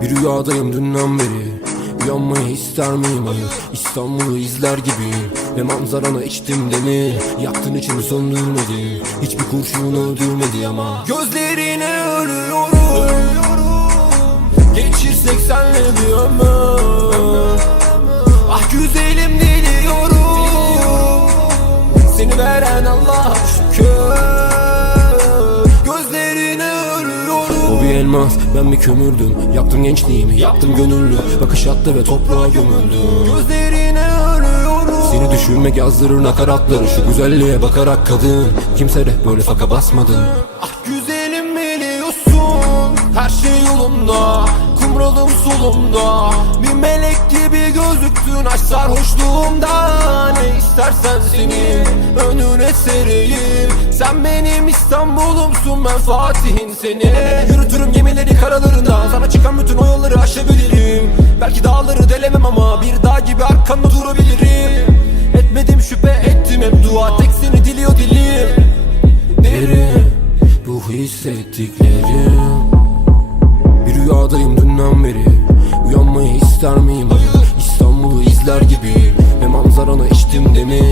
Bir rüyadayım dünden beri. Uyanmayı ister miyim? Hayır İstanbul'u izler gibiyim. Ve manzarana içtim demi Yaktın içimi söndürmedi Hiçbir kurşun öldürmedi ama. Gözlerine ölüyorum. Geçirsek senle bir ömür elmas ben bir kömürdüm. Yaktım gençliğimi yaktım gönüllü. Bakış attı ve toprağa gömüldüm Gözlerine ölüyorum Seni düşünmek yazdırır nakaratları. Şu güzelliğe bakarak kadın. Kimse de böyle faka basmadın Ah güzelim biliyorsun. Her şey yolunda. Kumralım solumda Bir melek gibi gözüktün Aşk sarhoşluğumda Ne istersen senin Önüne sereyim sen benim İstanbul'umsun ben Fatih'in seni. Yürütürüm gemileri karalarından Sana çıkan bütün o yolları aşabilirim. Belki dağları delemem ama Bir dağ gibi arkanda durabilirim. Etmedim şüphe ettim hep dua. Tek seni diliyor dilim. Derin bu hissettiklerim. Bir rüyadayım dünden beri. Uyanmayı ister miyim? İstanbul'u izler gibiyim. Ve manzarana içtim demin.